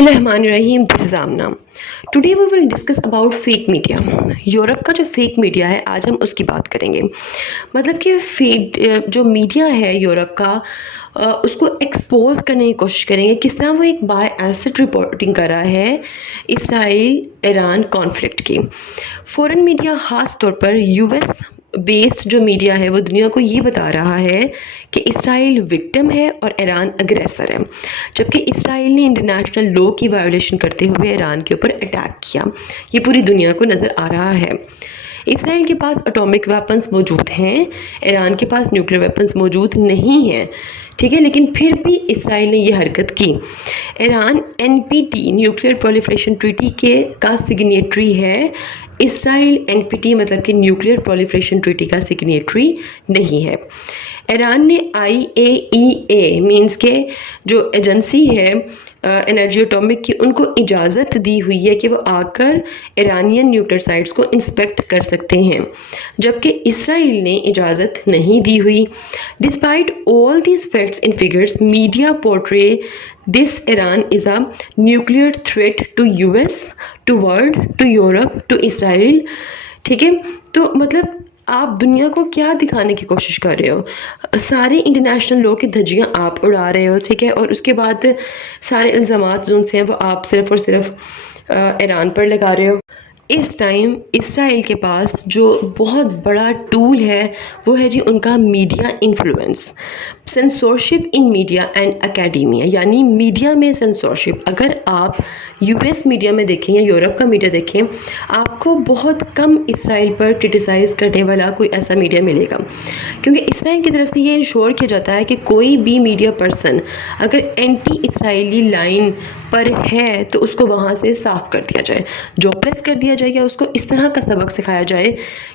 Bismillahirrahmanirrahim, this is Amna. Today we will discuss about fake media. Europe का जो fake media है आज हम उसकी बात करेंगे. मतलब कि फेक जो मीडिया है यूरोप का उसको एक्सपोज करने की कोशिश करेंगे किस तरह वो एक बाय एसिड रिपोर्टिंग कर रहा है इसराइल ईरान कॉन्फ्लिक्ट की. फॉरेन मीडिया ख़ास तौर पर यूएस बेस्ड जो मीडिया है वो दुनिया को ये बता रहा है कि इसराइल विक्टिम है और ईरान अग्रेसर है, जबकि इसराइल ने इंटरनेशनल लॉ की वायोलेशन करते हुए ईरान के ऊपर अटैक किया. ये पूरी दुनिया को नज़र आ रहा है. इसराइल के पास एटॉमिक वेपन्स मौजूद हैं, ईरान के पास न्यूक्लियर वेपन्स मौजूद नहीं हैं, ठीक है, लेकिन फिर भी इसराइल ने ये हरकत की. Iran NPT nuclear proliferation treaty का सिग्नेटरी है. इसराइल NPT मतलब कि न्यूक्लियर प्रोलिफरेशन ट्रीटी का सिग्नेटरी नहीं है. ईरान ने IAEA मींस के जो एजेंसी है एनर्जी एटॉमिक की, उनको इजाज़त दी हुई है कि वो आकर ईरानियन न्यूक्लियर साइट्स को इंस्पेक्ट कर सकते हैं, जबकि इसराइल ने इजाज़त नहीं दी हुई. Despite all these facts and figures media portray this Iran is a nuclear threat to US, to world, to Europe, to Israel. ठीक है, तो मतलब आप दुनिया को क्या दिखाने की कोशिश कर रहे हो? सारे इंटरनेशनल लॉ की धज्जियाँ आप उड़ा रहे हो, ठीक है, और उसके बाद सारे इल्ज़ामात जो उनसे हैं वो आप सिर्फ़ और सिर्फ ईरान पर लगा रहे हो. इस टाइम इसराइल के पास जो बहुत बड़ा टूल है वो है जी उनका media influence. Censorship in media and academia, यानी मीडिया में सेंसरशिप. अगर आप US मीडिया में देखें या यूरोप का मीडिया देखें, आपको बहुत कम इसराइल पर क्रिटिसाइज़ करने वाला कोई ऐसा मीडिया मिलेगा, क्योंकि इसराइल की तरफ से ये इंश्योर किया जाता है कि कोई भी मीडिया पर्सन अगर एंटी इसराइली लाइन पर है तो उसको वहाँ से साफ़ कर दिया जाए, जॉबलेस कर दिया जाए, या उसको इस तरह का सबक सिखाया जाए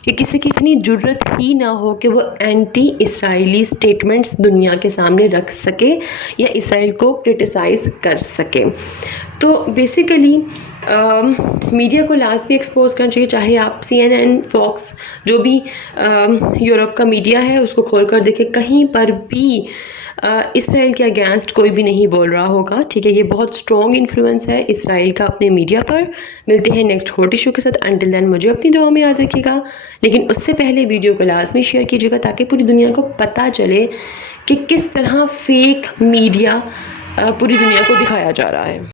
कि किसी की इतनी ज़रूरत ही ना हो कि वो एंटी इसराइली स्टेटमेंट्स दुनिया के सामने रख सके या इसराइल को क्रिटिसाइज़ कर सके. तो बेसिकली मीडिया को लाजमी एक्सपोज करना चाहिए, चाहे आप CNN, फॉक्स, जो भी यूरोप का मीडिया है उसको खोल कर देखें, कहीं पर भी इसराइल के अगेंस्ट कोई भी नहीं बोल रहा होगा. ठीक है, ये बहुत स्ट्रॉन्ग इन्फ्लुएंस है इसराइल का अपने मीडिया पर. मिलते हैं नेक्स्ट हॉट इशू के साथ. अंटिल देन मुझे अपनी दुआ में याद रखिएगा, लेकिन उससे पहले वीडियो को लाजमी शेयर कीजिएगा ताकि पूरी दुनिया को पता चले कि किस तरह फेक मीडिया पूरी दुनिया को दिखाया जा रहा है.